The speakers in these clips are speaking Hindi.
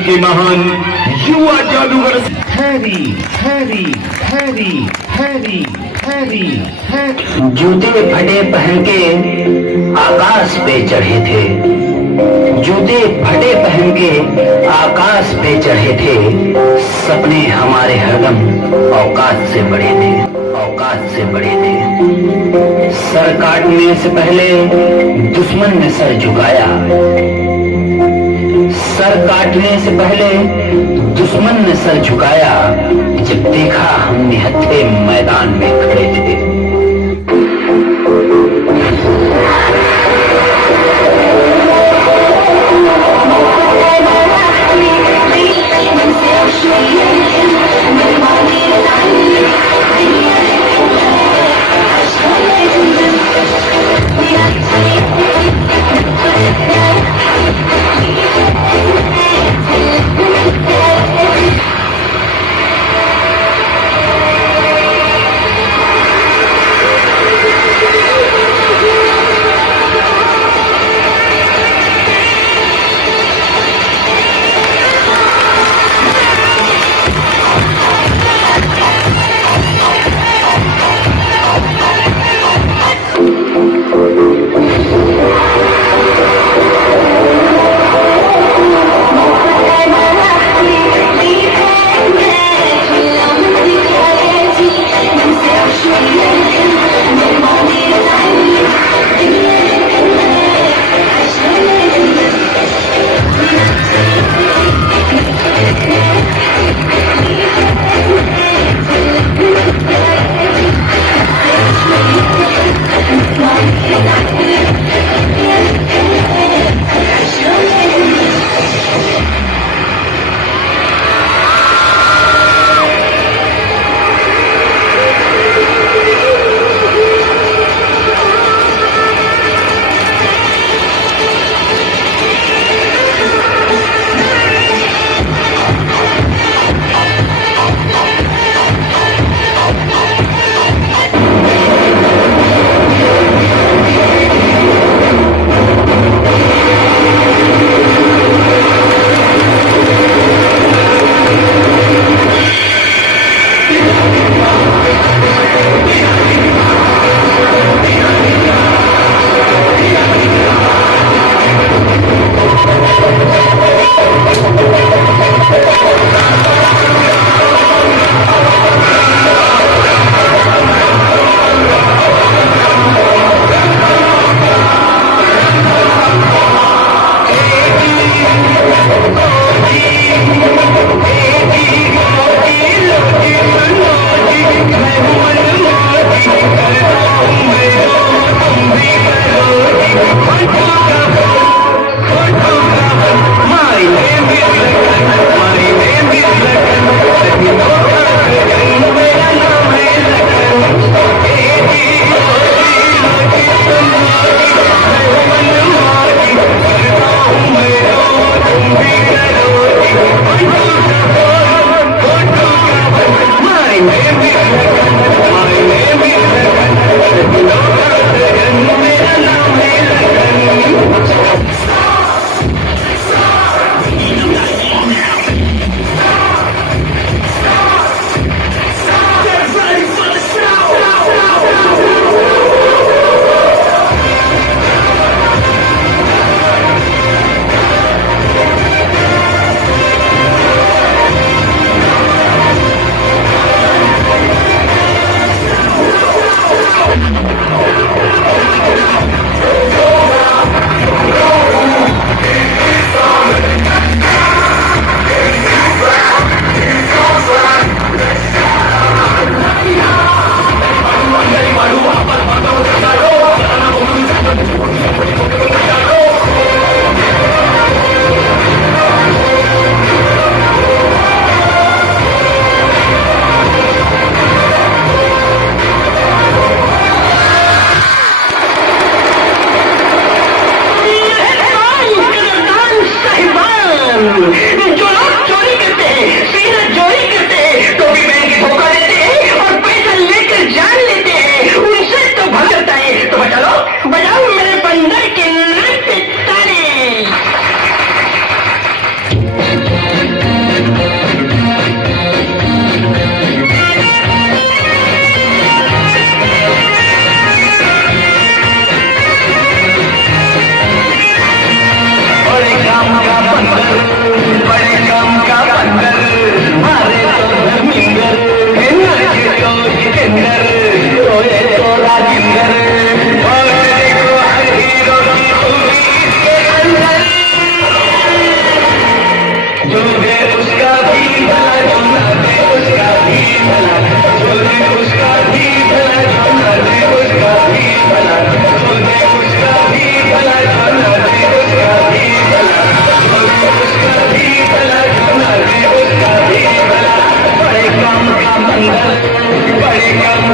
के महान युवा जादूगर Harry Harry Harry Harry Harry Harry जूते फटे पहन के आकाश पे चढ़े थे। जूते फटे पहन के आकाश पे चढ़े थे। सपने हमारे हरदम औकात से बड़े थे, औकात से बड़े थे। सर काटने से पहले दुश्मन ने सर झुकाया। सर काटने से पहले दुश्मन ने सर झुकाया। जब देखा हम निहत्थे मैदान में खड़े थे।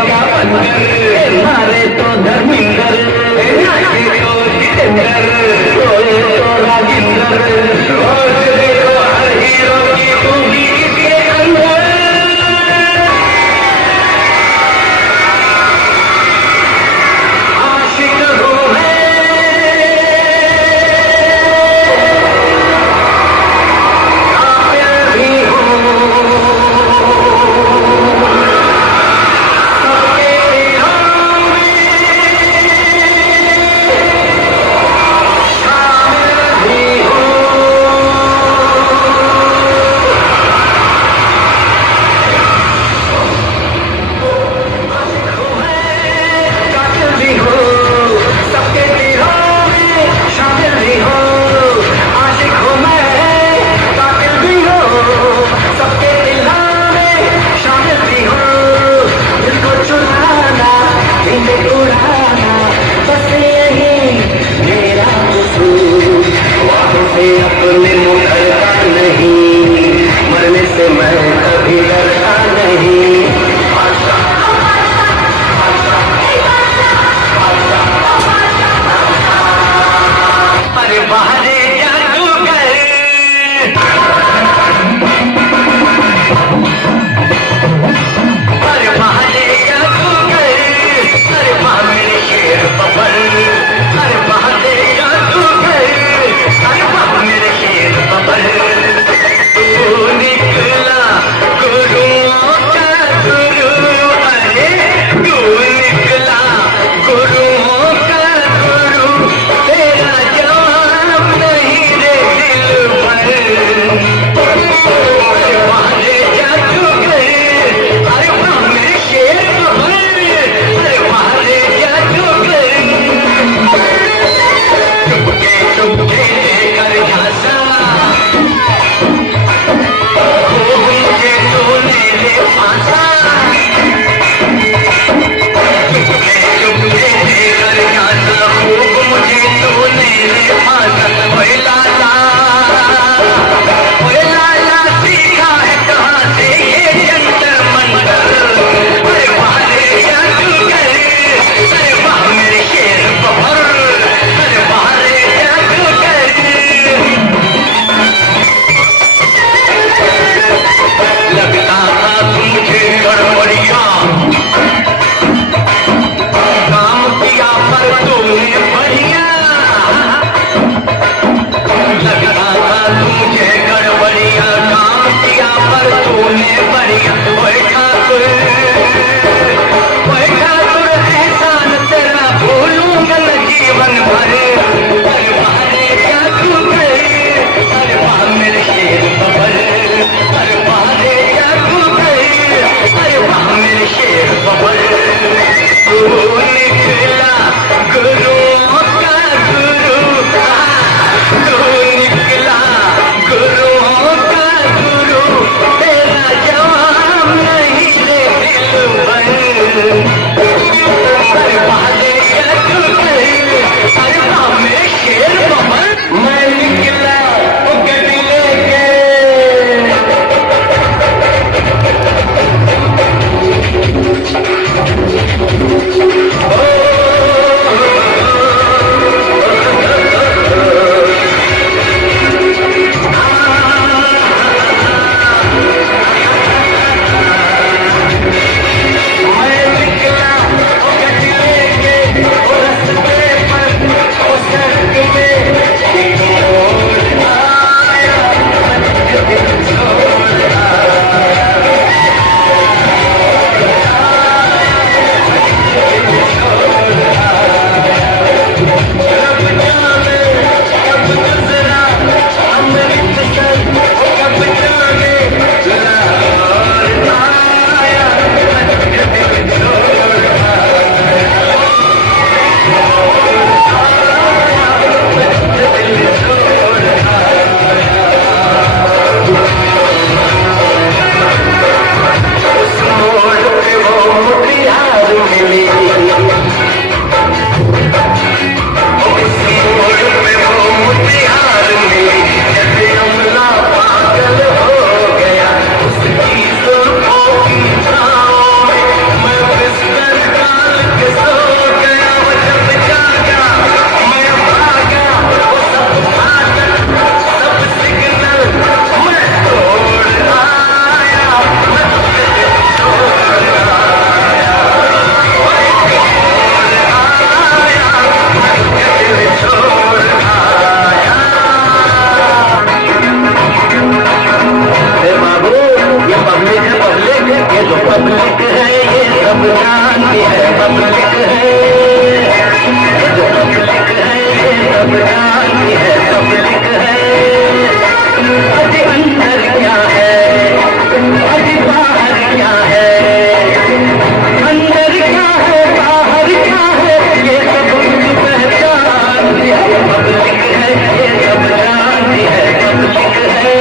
का बंदर, मारे तो धर्मिंदर, नाचे तो जितेंदर, रोए तो राजिंदर, रोज देखो हर हीरो की खूबी इसके अंदर। आशिक हूँ मैं, काफिर भी हूँ, अपने मुकरता नहीं, मरने से मैं कभी डरता नहीं। अरे बाहरे जादूगर, अरे बाहरे जादूगर, अरे बाह मेरे शेर बबर, अरे बाहरे जादूगर, अरे बाह मेरे शेर बबर। तू निकला गुरुओं का गुरु, अरे तू निकला गुरुओं का गुरु, तेरा जवाब नहीं रे दिलबर। अरे बाहरे जादूगर, अरे बाह मेरे शेर बबर, अरे बाहरे जादूगर। चुपके चुपके लेकर झांसा, खूब मुझे तूने ले फांसा। चुपके चुपके लेकर झांसा, खूब मुझे तूने ले फांसा। ओए लाला, ओए लाला, सीखा है कहाँ से ये जंतर मंतर? अरे बाहरे जादूगर, अरे वाह मेरे शेर बबर, अरे बाहरे जादूगर। लगता था तुझे गड़बड़िया, काम किया पर तूने बढ़िया। लगता था तुझे गड़बड़िया, काम किया पर तूने बढ़िया। ओए ठाकुर, ओए ठाकुर, एहसान तेरा भूलूंगा न जीवन भर। अरे बाहरे जादूगर, अरे वाह मेरे शेर बबर, अरे बाहरे जादूगर, अरे वाह मेरे शेर बबर। तू निकला गुरुओं का गुरु, तू निकला गुरुओं का गुरु, तेरा जवाब पब्लिक है ये सब जानती है, पब्लिक है, पब्लिक है ये सब जानती है, पब्लिक है। अजी अंदर क्या है, अजी बाहर क्या है, अंदर क्या है बाहर क्या है, ये सब कुछ पहचानती है, पब्लिक है ये सब जानती है, पब्लिक है,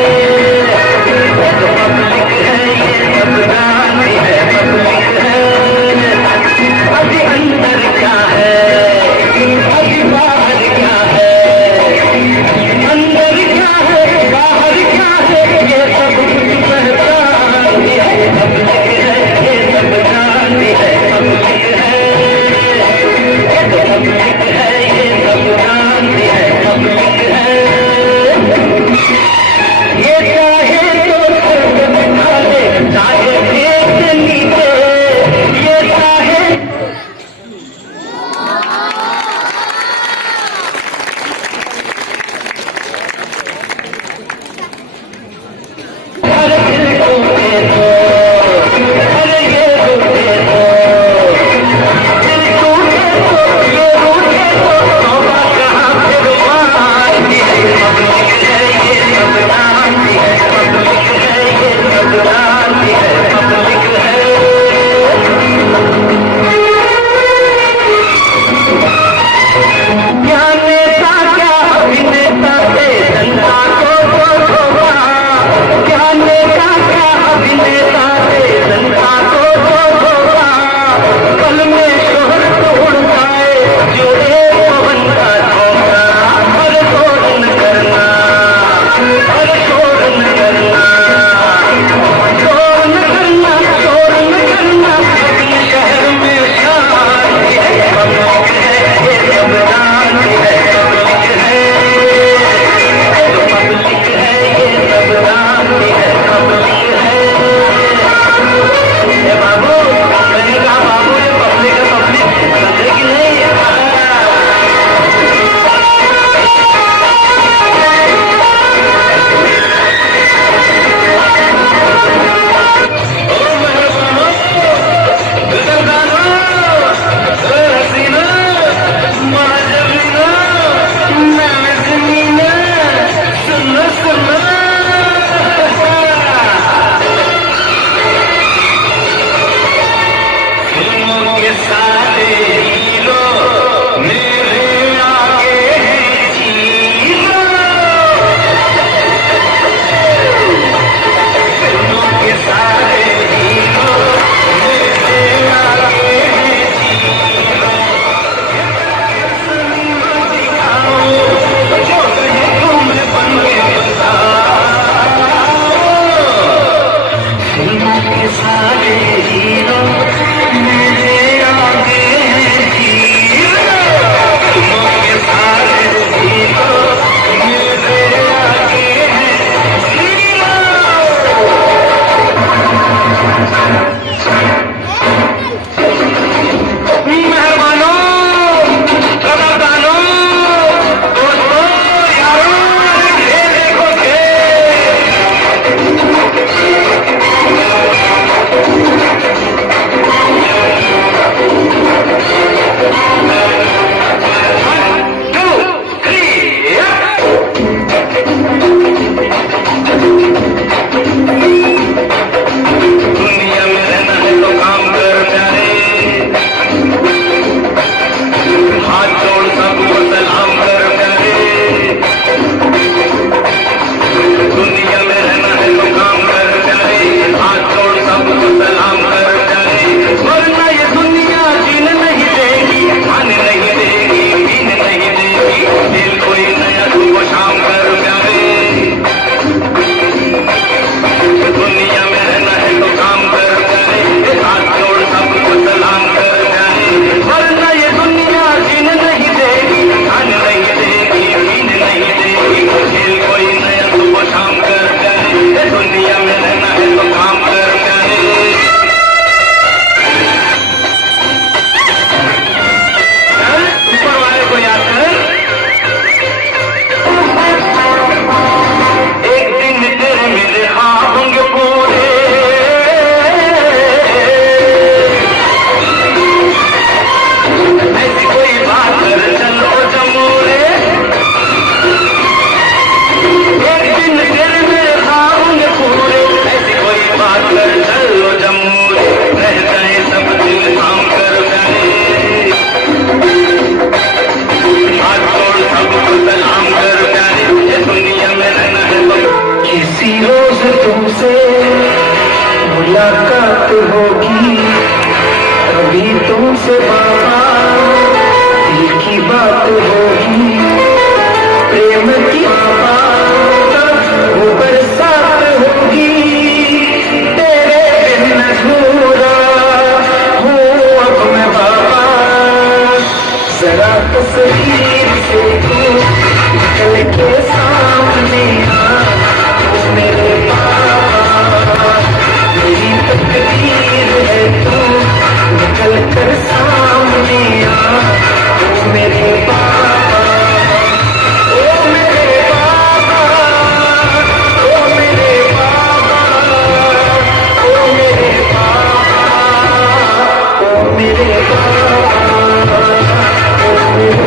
पब्लिक है ये सब जानती है, पब्लिक है। अभी अंदर क्या है, अभी बाहर क्या है, अंदर क्या है बाहर क्या है, ये सब कुछ पहचानती है, पब्लिक है ये सब जानती है, पब्लिक है, पब्लिक है ये सब जानती है, पब्लिक है। ये चाहे तो सर पे बिठा दे, चाहे पेट नीचे, ये चाहे हर दिल को दे दो, हर ये रूठे दो, दिल टूटे तो ये रूठे तो तौबा कहाँ फिर मारती है, पब्लिक है ये सब जानती है, पब्लिक है ये सब जानती है, पब्लिक है। क्या नेता क्या अभिनेता से जनता को धोखा, क्या नेता क्या अभिनेता से जनता को धोखा, पल में शोहरत उड़ जाए जो एक पवन का झोंका, हर शोर न करना, हर शोर न करना, शोर न करना, शोर न करना, अपने शहर में शांति है, पब्लिक है ये सब जानती है, पब्लिक है, पब्लिक है ये सब जानती है, पब्लिक है। ये बाबू मैंने कहा बाबू ये पब्लिक है, पब्लिक समझे कि नहीं? मुलाकात होगी कभी तुमसे बाबा, दिल की बात होगी प्रेम की बाबा, वो बरसात होगी तेरे बिन अधूरा हूँ अब मैं बाबा। जरा तस्वीर से तू निकल के सामने आ मेरे बाबा, मेरी तकदीर है तू निकल कर सामने आ मेरे बाबा, ओ मेरे बाबा, ओ मेरे बाबा, ओ मेरे बाबा, ओ मेरे बाबा, ओ मेरे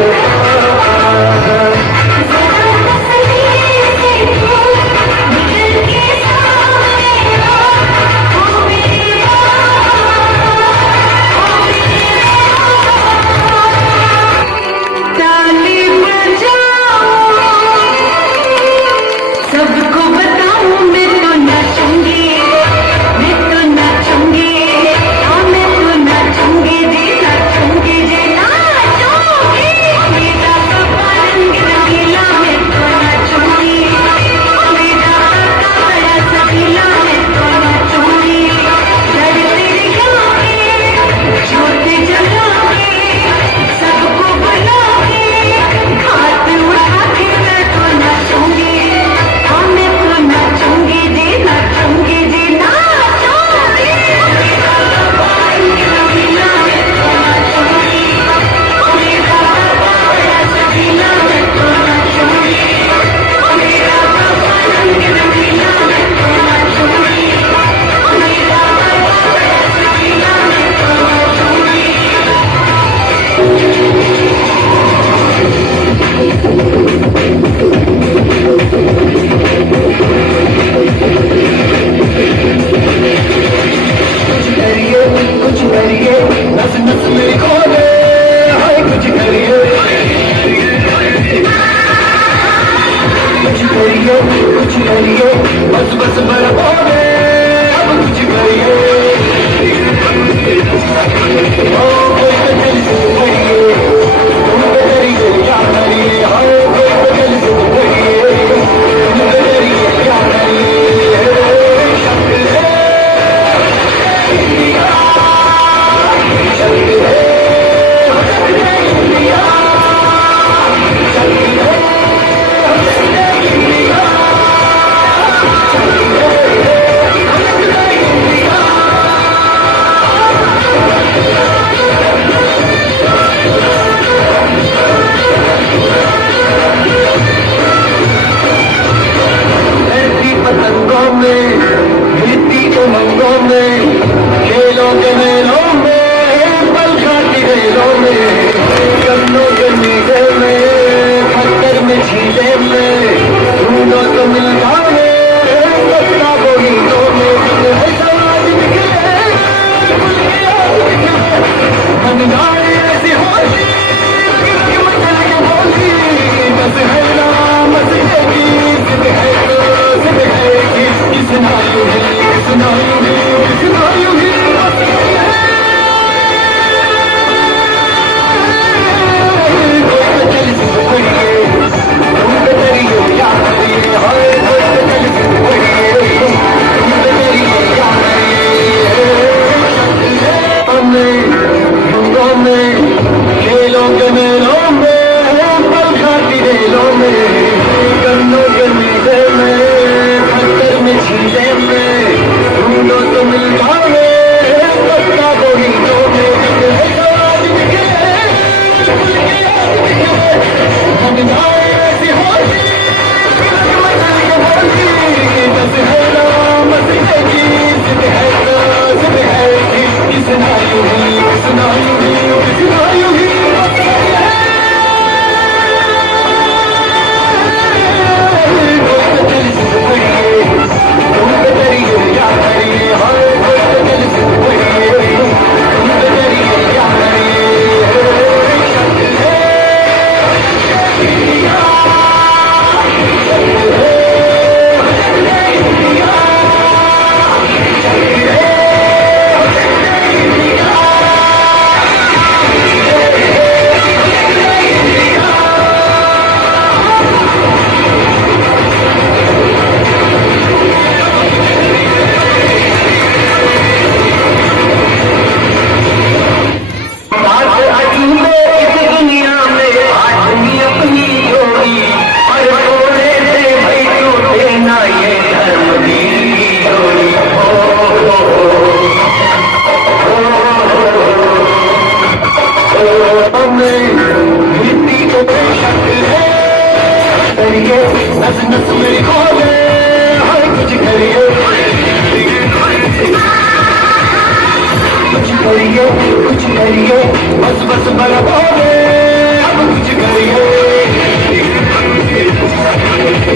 बस बस बरबाने अब कुछ करिए, ओ कोई तो दिल से करिए, तुम तो करिए क्या करिए, ओ कोई तो दिल से करिए, तुम तो करिए क्या करिए, शक्ल है इंडिया, शक्ल है इंडिया, शक्ल है इंडिया। पतंगों में मिट्टी के मंगों में खेलों के मेलों में पल खाती रेलों में गन्नों के मीठे में पत्थर में छीले में ढूंढो तो मिलता है पत्ता बोलीनों में है समाज निकले मनगाड़ी ऐसी होती मचल के बोली बस है ना मसले की जिद है सुनायु है सुनायु है सुनायु है कोई तो चल सुनिए तुम तो करिए क्या करिए, हाय कोई तो चल सुनिए तुम तो करिए क्या करिए, रंगों में खेलों के मेलों में पल खाती रेलों में गन्नों के मीठे में छीले में ढूंढो तो मिलता है पत्ता बोलीनों में है समाज निकले मनगाड़ी ऐसी होती मचल के बोली बस है ना मसले की जिद है ना जिद है कि सुनायु ही सुनायु ही सुनायु ही Yeah. मिट्टी को बेशक है करिए नस नस मेरी खोले हर कुछ करिए कुछ करिए बस बस बड़ा बोले अब कुछ करिए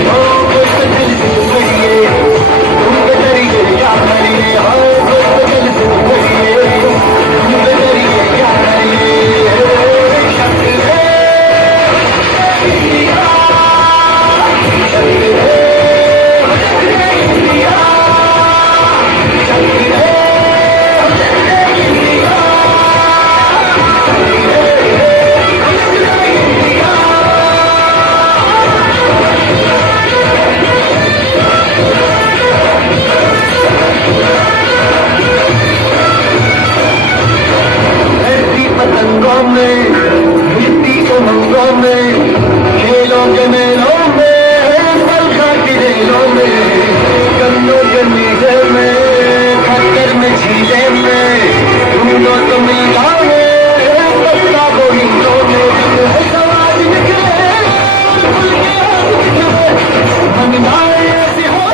ओ कोई तो दिल से करिए तुम पे करिए क्या करिए हर कोई तो दिल से करिए तुम पे करिए क्या करिए शक्ति है पतंगों में मिट्टी के मंगों में खेलों के मेलों में पलखा की रेलों में गन्नों के मीठे में खतर में झीले में ढूंढो तो मिल जाओगे पत्ता गोविंदों में समाज निकले मनमाए ऐसे हो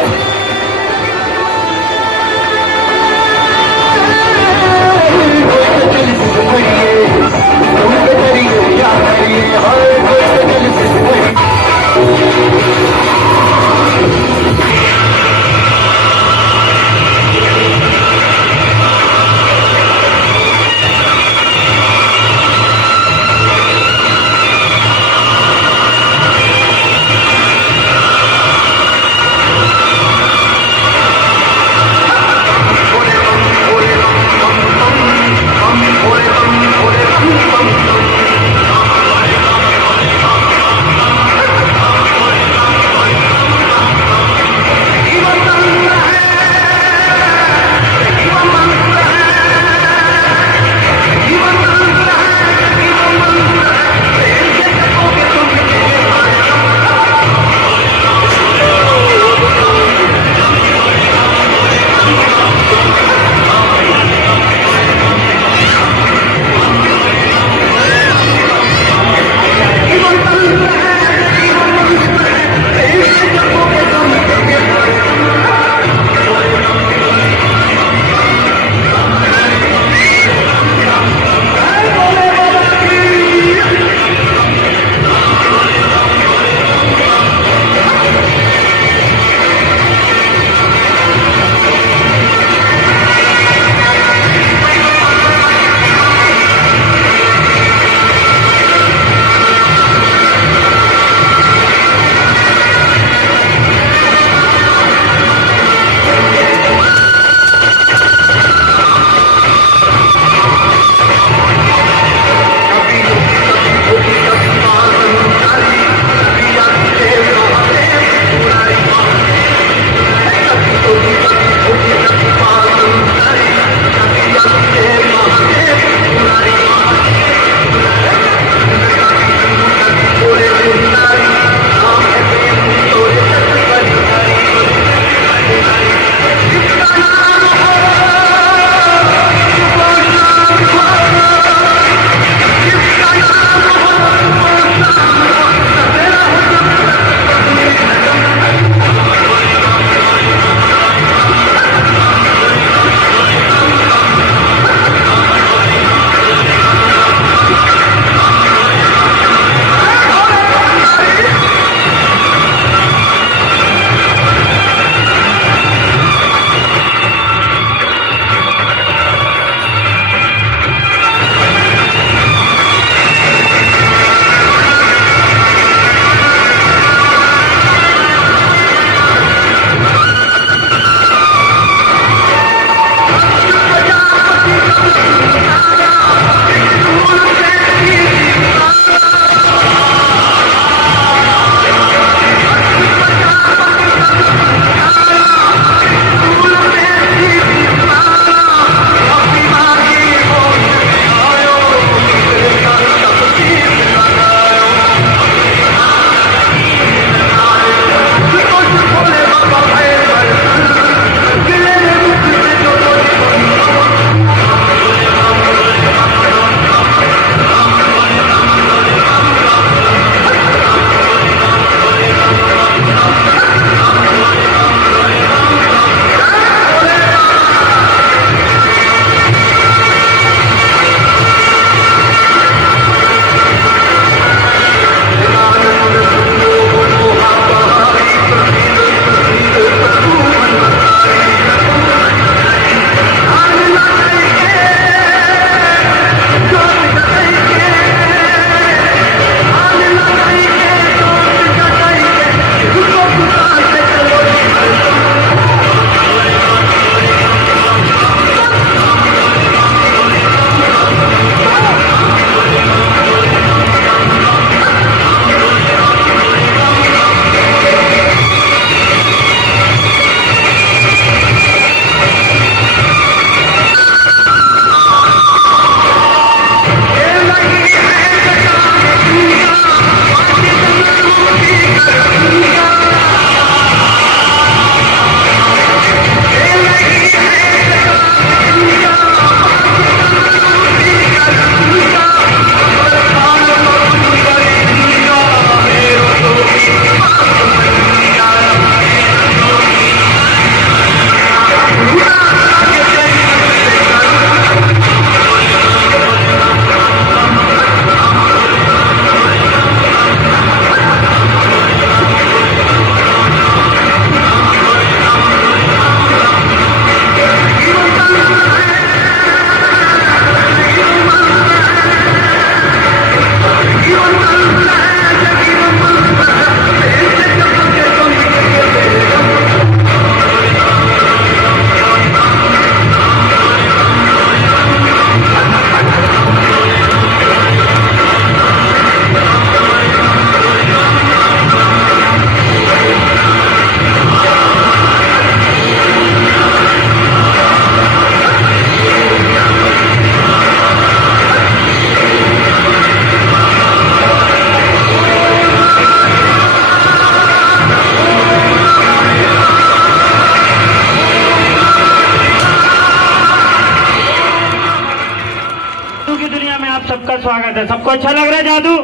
स्वागत है। सबको अच्छा लग रहा है जादू?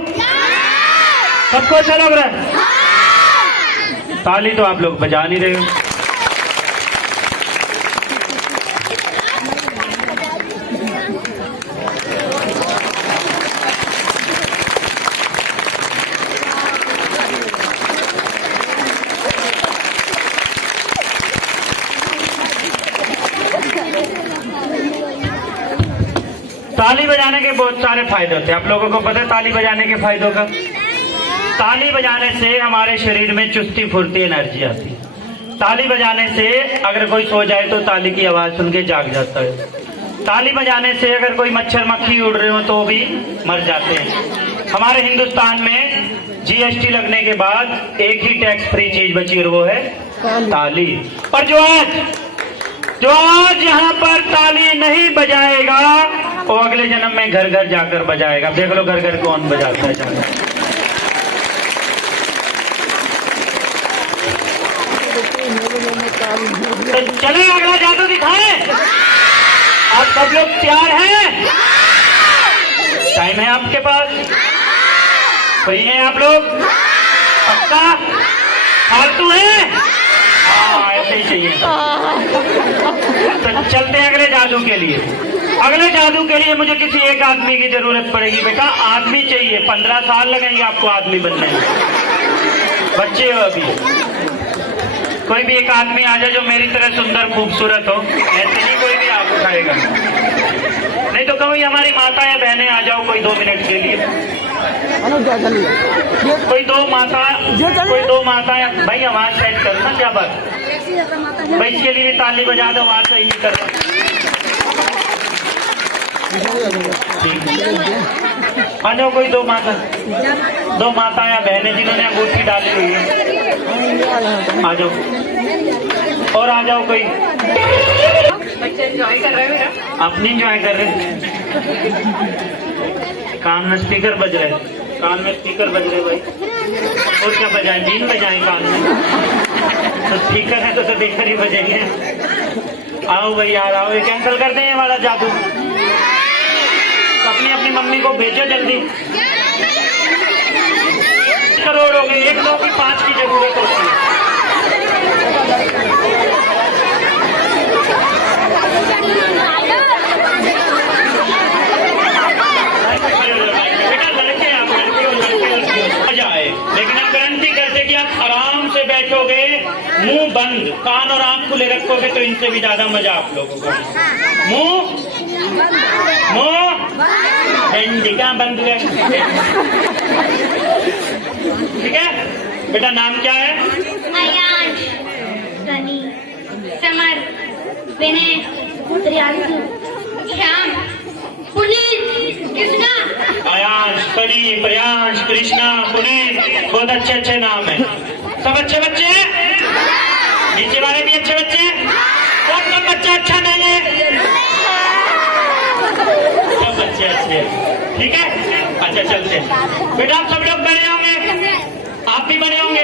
सबको अच्छा लग रहा है? ताली तो आप लोग बजा नहीं रहे हो। ताली बजाने के बहुत सारे फायदे होते हैं। आप लोगों को पता है ताली बजाने के फायदों का? ताली बजाने से हमारे शरीर में चुस्ती फुर्ती एनर्जी आती है। ताली बजाने से अगर कोई सो जाए तो ताली की आवाज सुन के जाग जाता है। ताली बजाने से अगर कोई मच्छर मक्खी उड़ रहे हो तो भी मर जाते हैं। हमारे हिंदुस्तान में जीएसटी लगने के बाद एक ही टैक्स फ्री चीज बची और वो है ताली। और जो आज यहाँ पर ताली नहीं बजाएगा वो अगले जन्म में घर घर जाकर बजाएगा। देख लो घर घर कौन बजाता है जाकर। तो चले अगला जादू दिखाएं। आप सब लोग तैयार हैं? टाइम है आपके पास? फ्री हैं आप लोग? पक्का? फालतू है? हाँ ऐसे ही चाहिए। तो चलते हैं अगले जादू के लिए। अगले जादू के लिए मुझे किसी एक आदमी की जरूरत पड़ेगी। बेटा आदमी चाहिए। 15 साल लगेंगे आपको आदमी बनने में। बच्चे हो अभी। कोई भी एक आदमी आ जाए जो मेरी तरह सुंदर खूबसूरत हो। ऐसे नहीं कोई भी आप उठाएगा। नहीं तो कभी हमारी माता या बहनें आ जाओ कोई 2 मिनट के लिए। कोई दो माता भाई आवाज सेट करना। क्या बात भाई? इसके लिए भी ताली बजा दो। आवाज सही कर आ जाओ। कोई दो माता या बहनें जिन्होंने अंगूठी डाली हुई है आ जाओ। और आ जाओ कोई। बच्चे एंजॉय कर रहे हैं? आप नहीं एंजॉय कर रहे? कान में स्पीकर बज रहे। कान में स्पीकर बज रहे भाई। और क्या बजाएं? बीन बजाएं कान में? तो स्पीकर है तो स्पीकर ही बजेंगे। आओ भाई यार आओ। ये कैंसिल कर दें वाला जादू। अपनी अपनी मम्मी को भेजो जल्दी। करोड़ हो गए। 1 2 की 5 की जरूरत होती है। बेटा लड़के आप लड़के मजा आए। लेकिन आप गारंटी करते कि आप आराम से बैठोगे मुंह बंद कान और आंख खुले रखोगे तो इनसे भी ज्यादा मजा आप लोगों को। मुंह का बंद है। ठीक है बेटा नाम क्या है? आयांश, सनी, समर, विनय, प्रियांशु, श्याम, पुनीत, कृष्णा। आयांश, सनी, प्रियांश, कृष्णा, पुनीत। बहुत अच्छे अच्छे नाम है। सब अच्छे बच्चे हैं? नीचे वाले भी अच्छे बच्चे हैं? कौन बच्चा अच्छा नहीं है? सब बच्चे अच्छे हैं। ठीक है अच्छा चलते हैं। बेटा आप सब लोग बड़े होंगे। आप भी बड़े होंगे।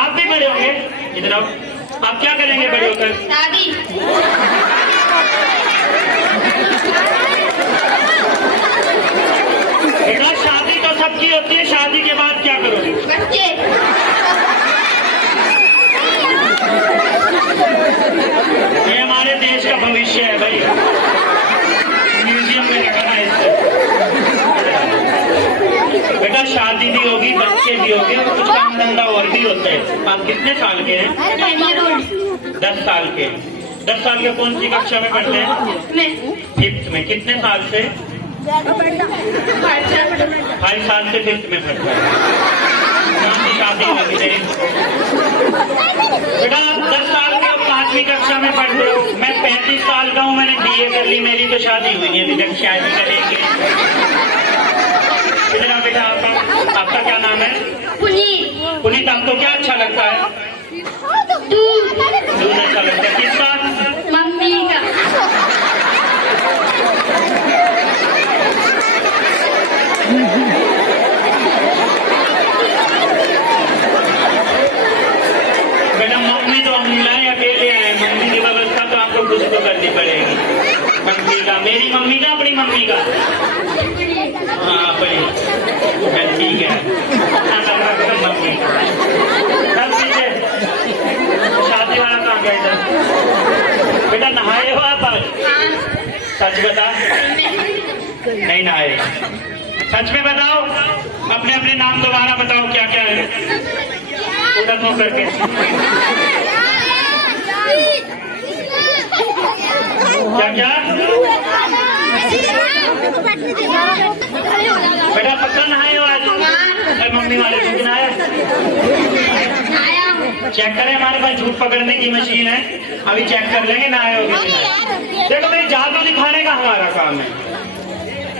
आप भी बड़े होंगे। इधर आओ। आप क्या करेंगे बड़े होकर? शादी। बेटा शादी तो सबकी होती है। शादी के बाद क्या करोगे? बच्चे। ये हमारे देश का भविष्य है भाई। म्यूजियम में रखा है इससे। बेटा शादी भी होगी बच्चे भी होंगे और कुछ काम धंधा और भी होता है। आप कितने साल के हैं? 10 साल के। 10 साल के कौन सी कक्षा में पढ़ते हैं? 5th में। कितने साल से? 5 साल से 5th में पढ़ते हैं। शादी लगी मेरी। बेटा आप 10 साल के 5वीं कक्षा में पढ़ते हो। मैं 35 साल का हूँ। मैंने BA कर ली। मेरी तो शादी हुई है। अभी तक शादी करेंगे। बेटा आपका क्या नाम है? पुनीत। पुनीत आपको क्या अच्छा लगता है? दूध अच्छा लगता है। किसका? मम्मी का। बेटा मम्मी तो हम मिलाए अकेले आए। मम्मी की व्यवस्था तो आपको खुद को करनी पड़ेगी। मम्मी का? मेरी मम्मी का? अपनी मम्मी का? हाँ ठीक है सब पीछे शादी वाला कहाँ गया इधर बेटा नहाए हो आप आज सच बता नहीं नहाए सच में बताओ अपने अपने नाम दोबारा बताओ क्या क्या है उधर मुंह करके क्या क्या बेटा पक्का नहाए हो आज अरे मम्मी वाले तू भी नहाया चेक करें हमारे पास झूठ पकड़ने की मशीन है अभी चेक कर लेंगे नहाए हो कि नहीं देखो भाई जादू दिखाने का हमारा काम है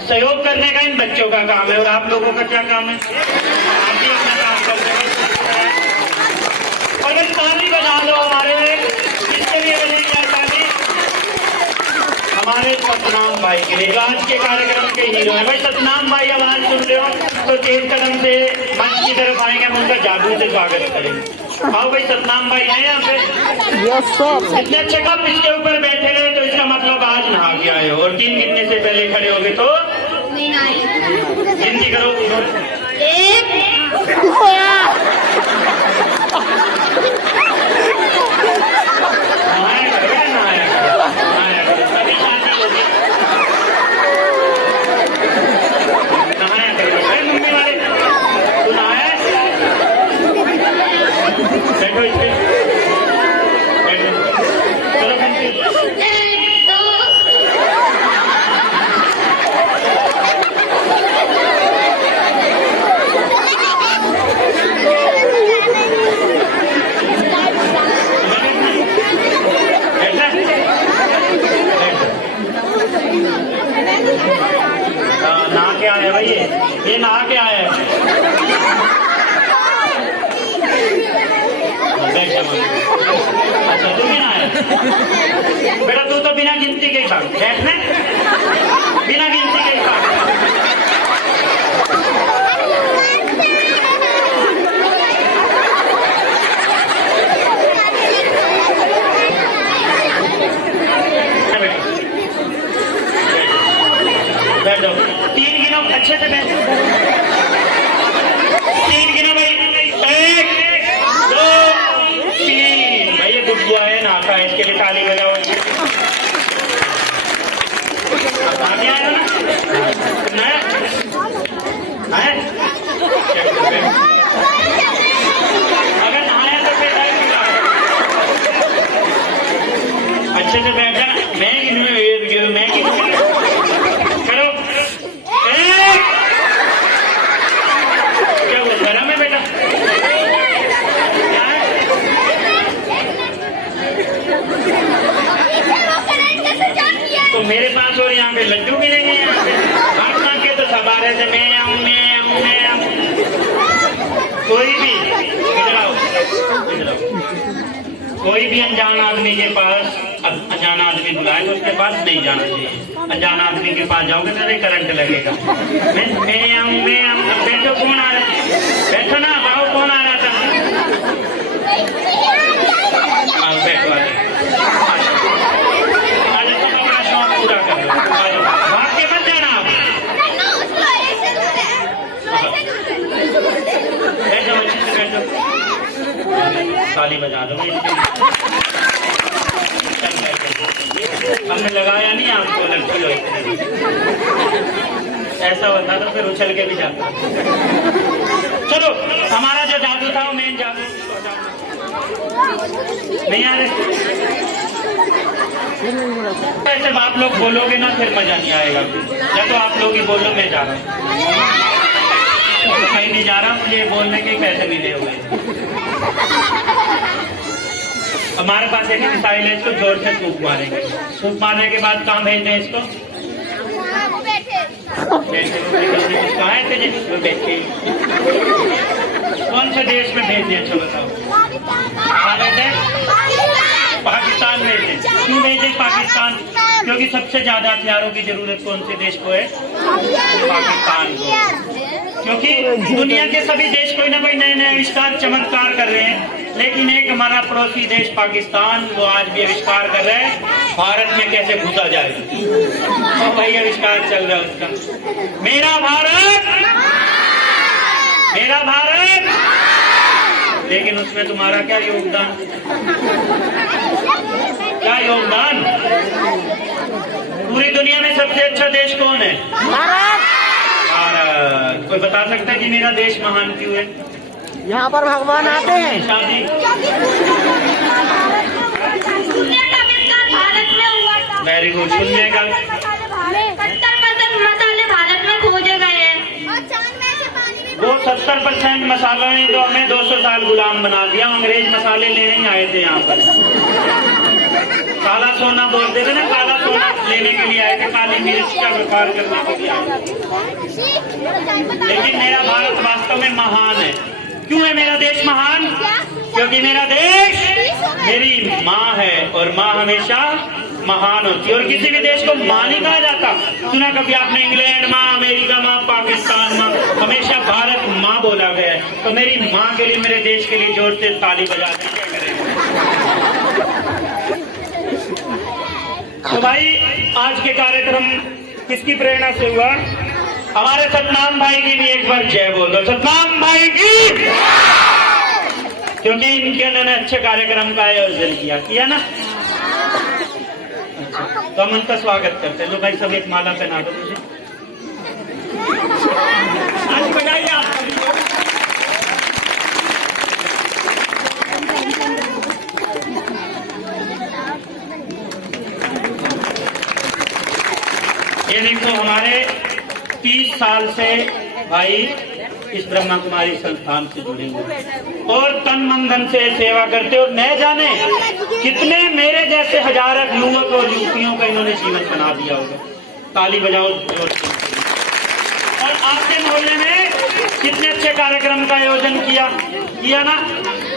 सहयोग करने का इन बच्चों का काम है और आप लोगों का क्या काम है आप भी अपना काम करते हैं और भाई ताली बजा लो हमारे किसके लिए बजेगी ताली हमारे सतनाम भाई के लिए आज के कार्यक्रम के हीरो है भाई सतनाम भाई आवाज सुन रहे हो तो तेज कदम से मंच की तरफ आएंगे हम उनका जादू से स्वागत करेंगे आओ भाई सतनाम भाई हैं यहाँ पे इतने अच्छे कप इसके ऊपर बैठे रहे तो इसका मतलब आज नहा के आए हो और 3 गिनने से पहले खड़े हो गए तो गिनती करो मम्मी वाले तू नहाया बैठो इस पे चलो नहा के आया भाई ये नहा के आया है अच्छा तू भी नहाया बेटा तू तो बिना गिनती के ही भाग बैठने बिना गिनती के ही भाग बैठ जाओ 3 गिनो अच्छे से बैठ 3 गिनो भाई 1 2 3 भाई ये गुड बुआ है नहाता है इसके लिए ताली बजाओ आगे आया ना अगर नहाया तो फिर अच्छे से बैठ जाना मैं करो क्या वो गरम है बेटा तो मेरे पास और यहाँ पे लड्डू मिलेंगे यहाँ पे आप के तो सब आ रहे थे मैं आऊँ कोई भी इधर आओ कोई भी अनजान आदमी के पास अनजान आदमी बुलाए तो उसके पास नहीं जाना चाहिए अनजान आदमी के पास जाओगे तो करंट लगेगा मैं आऊँ बैठो कौन आ रहा है बैठो ना भाव कौन आ रहा था बैठो आज तुम अपना शौक पूरा कर लो भाग के मत जाना आप बैठो अच्छे से बैठो ताली बजा दो हमने लगाया नहीं आपको लड़की हो ऐसा होता तो फिर उछल के भी जाता चलो हमारा जो जादू था वो मेन जादू नहीं आ रहे ऐसे आप लोग बोलोगे ना फिर मजा नहीं आएगा या तो आप लोग ही बोलो मैं जा रहा हूँ कहीं नहीं जा रहा मुझे बोलने के पैसे मिले हुए हमारे पास एक मिसाइल है इसको जोर से फूंक मारेंगे फूंक मारने के बाद कहाँ भेज दें इसको बैठे कौन से देश में भेज दिया चलो बताओ पाकिस्तान भेज दें क्यों भेज दें पाकिस्तान क्योंकि सबसे ज्यादा हथियारों की जरूरत कौन से देश को है पाकिस्तान को क्योंकि दुनिया के सभी देश कोई ना कोई नए नए आविष्कार चमत्कार कर रहे हैं लेकिन एक हमारा पड़ोसी देश पाकिस्तान वो आज भी आविष्कार कर रहे हैं भारत में कैसे घुसा जाए तो वही आविष्कार चल रहा है उसका मेरा भारत मेरा भारत, लेकिन उसमें तुम्हारा क्या योगदान? क्या योगदान? पूरी दुनिया में सबसे अच्छा देश कौन है? भारत। कोई बता सकता है कि मेरा देश महान क्यों है? यहाँ पर भगवान आते हैं। शादी भारत में हुआ था। Very good. शून्य का 70% मसाले भारत में खोजे गए हैं। वो 70% मसालों ने तो हमें 200 साल गुलाम बना दिया। अंग्रेज मसाले लेने ही आए थे यहाँ पर। काला सोना बोलते थे ना, काला सोना लेने के लिए आए थे, काली मिर्च का व्यापार करने के लिए आए थे। लेकिन मेरा भारत वास्तव में महान है। क्यों है मेरा देश महान? क्योंकि मेरा देश मेरी माँ है और माँ हमेशा महान होती है। और किसी भी देश को माँ नहीं कहा जाता। सुना कभी आपने इंग्लैंड माँ, अमेरिका माँ, पाकिस्तान माँ? हमेशा भारत माँ बोला गया है। तो मेरी माँ के लिए, मेरे देश के लिए जोर से ताली बजा दें। क्या करें? तो भाई आज के कार्यक्रम किसकी प्रेरणा से हुआ? हमारे सतनाम भाई की भी एक बार जय बोल दो। सतनाम भाई की, क्योंकि इनके उन्होंने अच्छे कार्यक्रम का आयोजन किया ना। तो हम उनका स्वागत करते हैं। लो भाई सब एक माला पहना दो मुझे। आज बजाइए आप। ये देखो हमारे 30 साल से भाई इस ब्रह्मा कुमारी संस्थान से जुड़े हुए और तन मन धन से सेवा करते और न जाने कितने मेरे जैसे हजारों युवक और युवतियों का इन्होंने जीवन बना दिया होगा। ताली बजाओ जोर से। और आपके मोहल्ले में कितने अच्छे कार्यक्रम का आयोजन किया ना।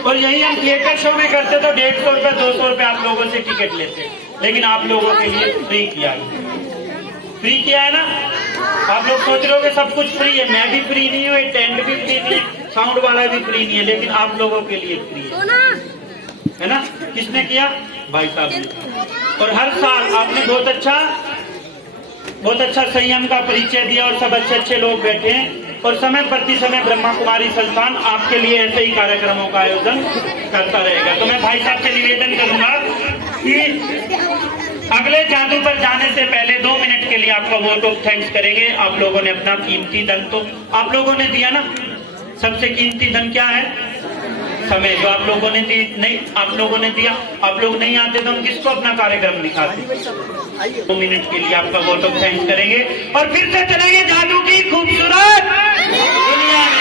और यही हम थिएटर शो में करते तो 150 रुपए 200 रुपए आप लोगों से टिकट लेते, लेकिन आप लोगों के लिए फ्री किया है ना। आप लोग सोच रहे हो कि सब कुछ फ्री है। मैं भी फ्री नहीं हूँ, टेंट भी फ्री नहीं है, साउंड वाला भी फ्री नहीं है, लेकिन आप लोगों के लिए फ्री है ना। किसने किया? भाई साहब ने। और हर साल आपने बहुत अच्छा संयम का परिचय दिया और सब अच्छे लोग बैठे हैं। और समय प्रति समय ब्रह्मा कुमारी संस्थान आपके लिए ऐसे ही कार्यक्रमों का आयोजन करता रहेगा। तो मैं भाई साहब से निवेदन करूंगा कि अगले जादू पर जाने से पहले 2 मिनट के लिए आपका वोट ऑफ थैंक्स करेंगे। आप लोगों ने अपना कीमती धन तो आप लोगों ने दिया ना। सबसे कीमती धन क्या है? समय। जो आप लोगों ने नहीं आप लोगों ने दिया। आप लोग नहीं आते तो हम किसको अपना कार्यक्रम दिखाते? 2 मिनट के लिए आपका वोट ऑफ थैंक्स करेंगे और फिर से चलेंगे जादू की खूबसूरत दुनिया में।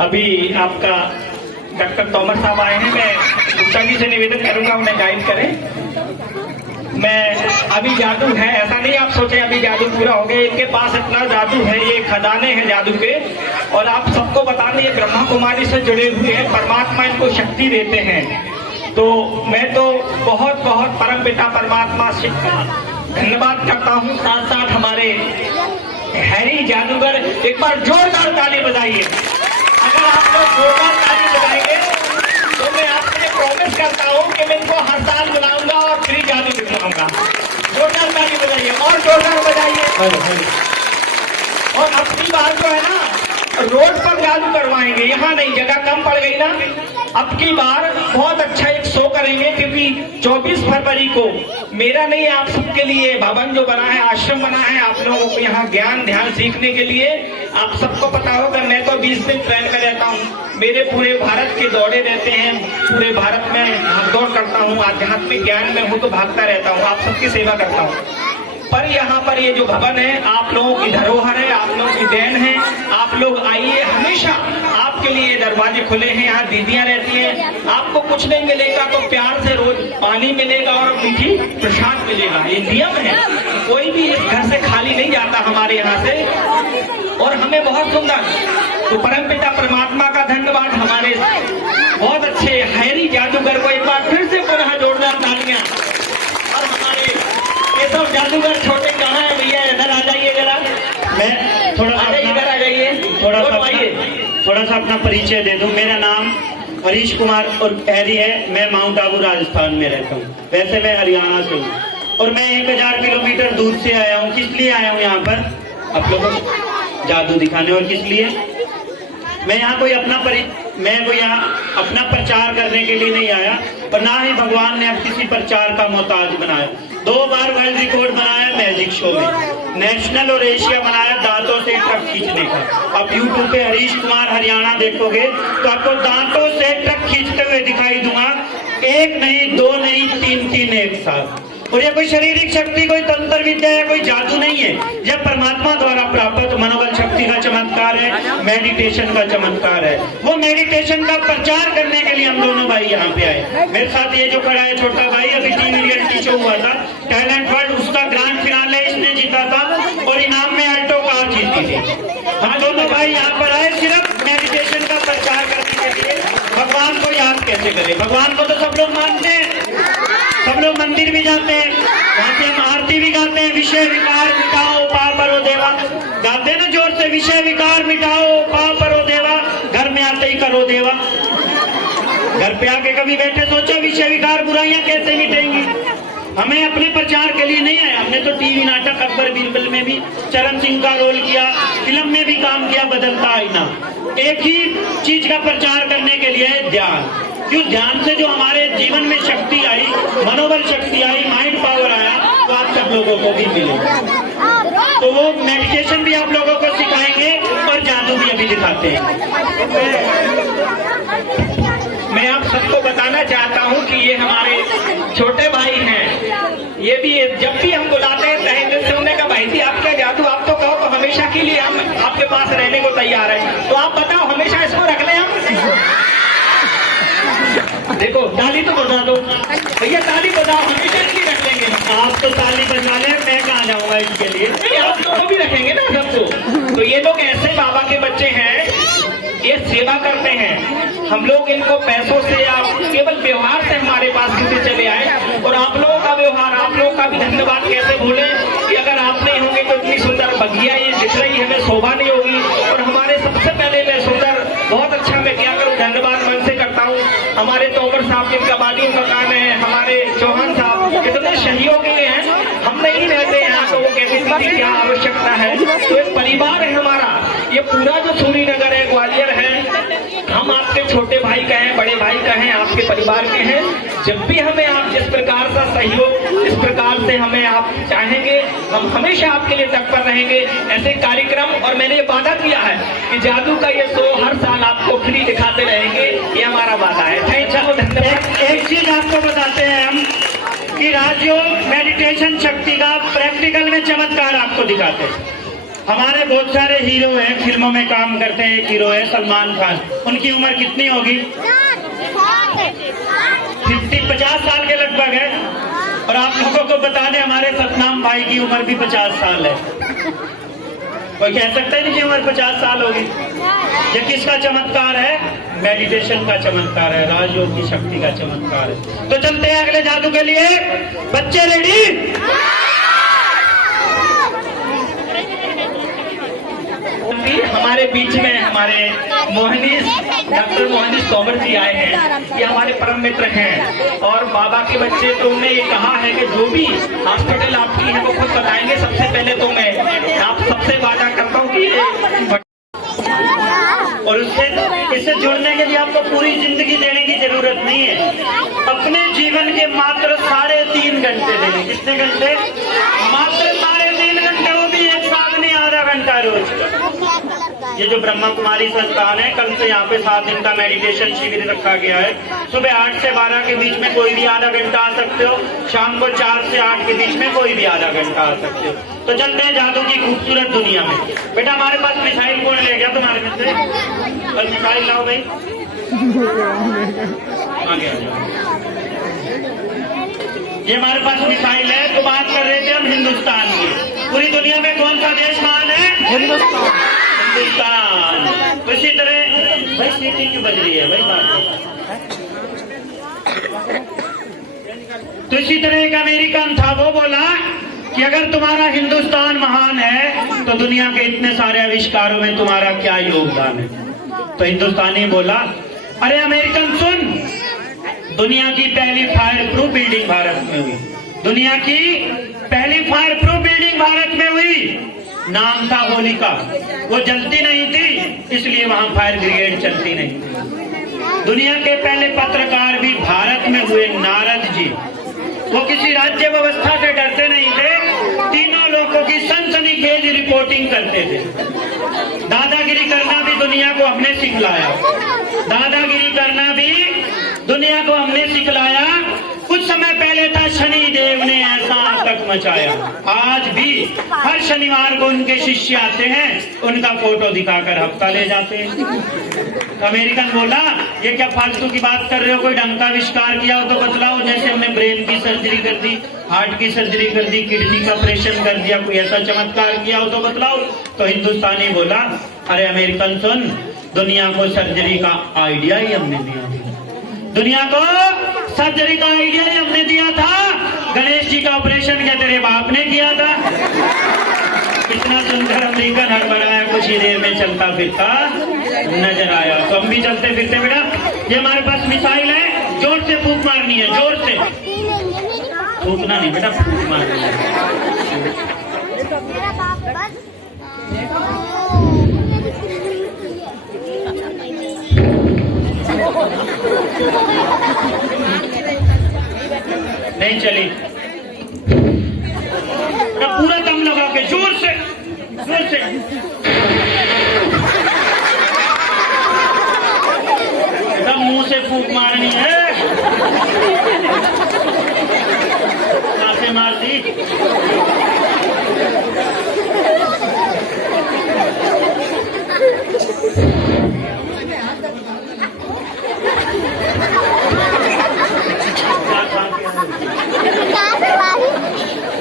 अभी आपका डॉक्टर तोमर साहब आए हैं। मैं गुप्ता जी से निवेदन करूंगा उन्हें गाइड करें। मैं अभी जादू है ऐसा नहीं आप सोचे अभी जादू पूरा हो गया। इनके पास इतना जादू है, ये खजाने हैं जादू के। और आप सबको बता दें ये ब्रह्मा कुमारी से जुड़े हुए हैं, परमात्मा इनको शक्ति देते हैं। तो मैं तो बहुत परम पिता परमात्मा से धन्यवाद करता हूँ। साथ साथ हमारे हैरी जादूगर, एक बार जोरदार ताली बजाइए। अगर आप लोग जोरदार ताली बजाएंगे तो मैं आपसे प्रॉमिस करता हूँ कि मैं इनको हर साल बुलाऊंगा और फ्री जादू दिखाऊंगा। जोरदार ताली बजाइए और जोरदार बजाइए। और अपनी बात जो है ना रोड पर जादू करवाएंगे, यहाँ नहीं, जगह कम पड़ गई ना। अब की बार बहुत अच्छा एक शो करेंगे क्योंकि 24 फरवरी को मेरा नहीं आप सबके लिए भवन जो बना है, आश्रम बना है आप लोगों को यहाँ ज्ञान ध्यान सीखने के लिए। आप सबको पता होगा मैं तो 20 दिन ट्रेन में रहता हूँ। मेरे पूरे भारत के दौड़े रहते हैं, पूरे भारत में भागदौड़ करता हूँ। आध्यात्मिक ज्ञान में हूँ तो भागता रहता हूँ, आप सबकी सेवा करता हूँ। पर यहाँ पर ये जो भवन है आप लोगों की धरोहर है, आप लोगों की देन है। आप लोग आइए, हमेशा आपके लिए दरवाजे खुले हैं। यहाँ दीदियाँ रहती हैं। आपको कुछ नहीं मिलेगा तो प्यार से रोज पानी मिलेगा और मीठी प्रसाद मिलेगा। ये नियम है, कोई भी इस घर से खाली नहीं जाता हमारे यहाँ से। और हमें बहुत सुंदर तो परमपिता परमात्मा का धन्यवाद। हमारे बहुत अच्छे हैरी जादूगर को एक बार फिर से पुनः जोरदार तालियां। और हमारे ये सब जादूगर छोटे कहाँ है भैया? इधर आ जाइए जरा। मैं थोड़ा इधर आ जाइए, थोड़ा सा अपना परिचय दे दूं। मेरा नाम हरीश कुमार और हैरी है। मैं माउंट आबू राजस्थान में रहता हूँ। वैसे मैं हरियाणा से हूँ। और मैं 1000 किलोमीटर दूर से आया हूँ। किस लिए आया हूँ यहाँ पर? आप लोगों को जादू दिखाने। और किस लिए? मैं यहाँ कोई यहाँ अपना प्रचार करने के लिए नहीं आया, और ना ही भगवान ने अब किसी प्रचार का मोहताज बनाया। 2 बार वर्ल्ड रिकॉर्ड बनाया मैजिक शो में, नेशनल और एशिया बनाया दांतों से ट्रक खींचने का। आप यूट्यूब पे हरीश कुमार हरियाणा देखोगे तो आपको दांतों से ट्रक खींचते हुए दिखाई दूंगा। 1 नहीं 2 नहीं 3 एक साथ। और ये कोई शारीरिक शक्ति, कोई तंत्र विद्या या कोई जादू नहीं है, यह परमात्मा द्वारा प्राप्त मनोबल शक्ति का चमत्कार है, मेडिटेशन का चमत्कार है। वो मेडिटेशन का प्रचार करने के लिए हम दोनों भाई यहाँ पे आए। मेरे साथ ये जो खड़ा है छोटा भाई, अभी टीवी रियलिटी शो हुआ था टैलेंट वर्ल्ड, उसका ग्रैंड फिनाले इसने जीता था और इनाम में अल्टो कार जीती थी। हम दोनों भाई यहाँ पर आए सिर्फ मेडिटेशन का प्रचार करने के लिए। भगवान को याद कैसे करें? भगवान को तो सब लोग मानते हैं, सब लोग मंदिर भी जाते हैं, वहाँ से हम आरती भी गाते हैं, विषय विकार मिटाओ पाप परो देवा, गाते हैं ना जोर से, विषय विकार मिटाओ पाप परो देवा। घर में आते ही करो देवा। घर पे आके कभी बैठे सोचो विषय विकार बुराइयां कैसे मिटेंगी? हमें अपने प्रचार के लिए नहीं आया। हमने तो टीवी नाटक अकबर बिरबल में भी चरण सिंह का रोल किया, फिल्म में भी काम किया, बदलता आईना। एक ही चीज का प्रचार करने के लिए ध्यान। क्यों? ध्यान से जो हमारे जीवन में शक्ति आई, मनोबल शक्ति आई, माइंड पावर आया, तो आप सब लोगों को भी मिलेगा। तो वो मेडिटेशन भी आप लोगों को सिखाएंगे और जादू भी अभी दिखाते हैं। मैं आप सबको बताना चाहता हूं कि ये हमारे छोटे भाई हैं। ये भी जब भी हम बुलाते हैं तहे दिल से उन्हें कहा भाई जी आप क्या जादू, आप तो कहो तो हमेशा के लिए हम आपके पास रहने को तैयार है। तो आप बताओ हमेशा इसको रख लें हम? देखो ताली तो बजा दो भैया, ताली बजाओ, हमेशा इसकी रख लेंगे। आप तो ताली बजा ले, मैं कहाँ जाऊंगा इसके लिए? नहीं, आप लोगों भी रखेंगे ना सबको। तो ये लोग ऐसे बाबा के बच्चे हैं, ये सेवा करते हैं। हम लोग इनको पैसों से या केवल व्यवहार से हमारे पास किसी चले आए, और आप लोगों का व्यवहार, आप लोगों का भी धन्यवाद कैसे भूले कि अगर आप नहीं होंगे तो इतनी सुंदर बगिया ये दिख रही हमें शोभा नहीं होगी। और हमारे सबसे पहले मैं सुंदर बहुत अच्छा मैं क्या करूँ, धन्यवाद मन से करता हूँ हमारे तोमर साहब जिनका बाली मकान है, हमारे चौहान साहब कितने सहयोगी हैं। हम नहीं रहते यहाँ तो वो कहते हैं क्या आवश्यकता है। तो एक परिवार है हमारा, ये पूरा जो सूरी नगर है, ग्वालियर है, हम आपके छोटे भाई का हैं, बड़े भाई का हैं, आपके परिवार के हैं। जब भी हमें आप जिस प्रकार का सहयोग, इस प्रकार से हमें आप चाहेंगे, हम हमेशा आपके लिए तत्पर रहेंगे। ऐसे कार्यक्रम, और मैंने ये वादा किया है कि जादू का ये शो हर साल आपको फ्री दिखाते रहेंगे, ये हमारा वादा है। थैंक यू, धन्यवाद। एक चीज आपको बताते हैं हम कि राजयोग मेडिटेशन शक्ति का प्रैक्टिकल में चमत्कार आपको दिखाते हैं। हमारे बहुत सारे हीरो हैं, फिल्मों में काम करते हैं। एक हीरो है सलमान खान, उनकी उम्र कितनी होगी? 50 साल के लगभग है। और आप लोगों को बता दें हमारे सतनाम भाई की उम्र भी 50 साल है। कोई कह सकता है नहीं कि उम्र 50 साल होगी। ये किसका चमत्कार है? मेडिटेशन का चमत्कार है, राजयोग की शक्ति का चमत्कार है। तो चलते हैं अगले जादू के लिए। बच्चे रेडी? हमारे बीच में हमारे डॉक्टर मोहनीश तोमर जी आए हैं। ये हमारे परम मित्र हैं, और बाबा के बच्चे तो उन्हें ये कहा है कि जो भी हॉस्पिटल आपकी है वो खुद बताएंगे। सबसे पहले तो मैं आप सबसे वादा करता हूँ कि और इससे जुड़ने के लिए आपको पूरी जिंदगी देने की जरूरत नहीं है। अपने जीवन के मात्र 3.5 घंटे देने। कितने घंटे? मात्र 3.5 घंटे, वो भी एक साथ नहीं, आधा घंटा रोज का। ये जो ब्रह्मा कुमारी संस्थान है, कल से यहाँ पे 7 दिन का मेडिटेशन शिविर रखा गया है। सुबह 8 से 12 के बीच में कोई भी आधा घंटा आ सकते हो, शाम को 4 से 8 के बीच में कोई भी आधा घंटा आ सकते हो। तो चलते हैं जादू की खूबसूरत दुनिया में। बेटा हमारे पास मिसाइल कौन ले गया तुम्हारे में से? और मिसाइल लाओ भाई, आगे आ जाओ। ये हमारे पास मिसाइल है। तो बात कर रहे थे हम हिंदुस्तान की। पूरी दुनिया में कौन सा देश महान है? हिंदुस्तान। तो इसी तरह भाई सीटी क्यों बज रही है भाई? बात तो इसी तरह एक अमेरिकन था, वो बोला कि अगर तुम्हारा हिंदुस्तान महान है तो दुनिया के इतने सारे आविष्कारों में तुम्हारा क्या योगदान है? तो हिंदुस्तानी बोला, अरे अमेरिकन सुन, दुनिया की पहली फायर प्रूफ बिल्डिंग भारत में हुई। दुनिया की पहली फायर प्रूफ बिल्डिंग भारत में हुई, नाम था होलिका। वो जलती नहीं थी, इसलिए वहां फायर ब्रिगेड चलती नहीं थी। दुनिया के पहले पत्रकार भी भारत में हुए, नारद जी। वो किसी राज्य व्यवस्था से डरते नहीं थे, तीनों लोगों की सनसनीखेज रिपोर्टिंग करते थे। दादागिरी करना भी दुनिया को हमने सिखलाया, दादागिरी करना भी दुनिया को हमने सिखलाया। कुछ समय पहले था शनि देव ने ऐसा आतंक मचाया, आज भी हर शनिवार को उनके शिष्य आते हैं, उनका फोटो दिखाकर हफ्ता ले जाते हैं। अमेरिकन बोला, ये क्या फालतू की बात कर रहे हो, कोई ढंग का आविष्कार किया हो तो बतलाओ। जैसे हमने ब्रेन की सर्जरी कर दी, हार्ट की सर्जरी कर दी, किडनी का ऑपरेशन कर दिया, कोई ऐसा चमत्कार किया हो तो बतलाओ। तो हिंदुस्तानी बोला, अरे अमेरिकन सुन, दुनिया को सर्जरी का आइडिया ही हमने दिया, दुनिया को सर्जरी का आइडिया ही हमने दिया था। गणेश जी का ऑपरेशन क्या तेरे बाप ने किया था? कितना सुनकर अमेरिकन हड़बड़ाया, कुछ ही देर में चलता फिरता नजर आया। तो हम भी चलते फिरते बेटा, ये हमारे पास मिसाइल है, जोर से फूंक मारनी है, जोर से फूंकना नहीं बेटा, फूंक मारनी है। नहीं चली, पूरा दम लगा के जोर से, जोर से। एकदम मुंह से फूंक मारनी है, सांसें मार दी।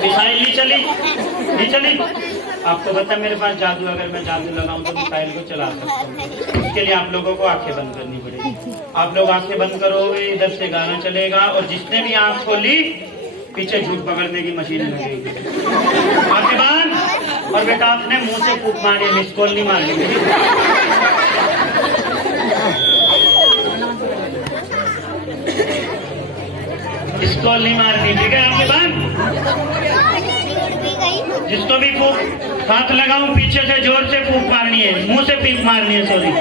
मिसाइल नहीं चली। आपको पता मेरे पास जादू, अगर मैं जादू लगाऊं तो मिसाइल को चला सकता हूँ। इसके लिए आप लोगों को आंखें बंद करनी पड़ेगी। आप लोग आंखें बंद करोगे, इधर से गाना चलेगा, और जिसने भी आंख खोली पीछे झूठ पकड़ने की मशीन लगेगी। आंखें बंद। और बेटा आपने मुंह से फूंक मारी, मिस कॉल नहीं मारनी। इसको नहीं मारनी, ठीक है? आंखें बंद। जिसको भी फूंक हाथ लगाऊं पीछे से जोर से फूंक मारनी है, मुंह से फूंक मारनी है, सॉरी।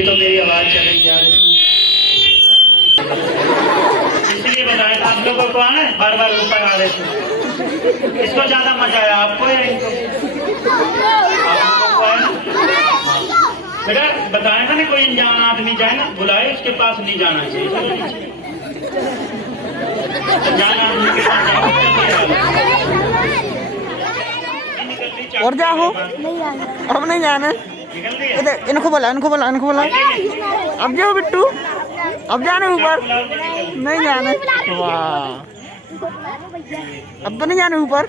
तो मेरी आवाज चली जा रही, इसलिए बताया था आप लोगों को आए, बार बार ऊपर आ रहे थे। इसको ज्यादा मजा आया आपको या इनको? बेटा बताया था ना, कोई अनजान आदमी जाए ना, बुलाए, उसके पास नहीं जाना चाहिए। अनजान आदमी के पास और जाओ, अब नहीं जाना। इनको बोला, अब जाओ बिट्टू, अब जाना ऊपर, नहीं जाना। वाह, अब तो नहीं जाना ऊपर।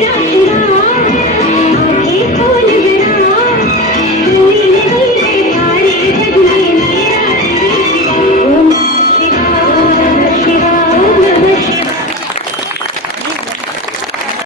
रहे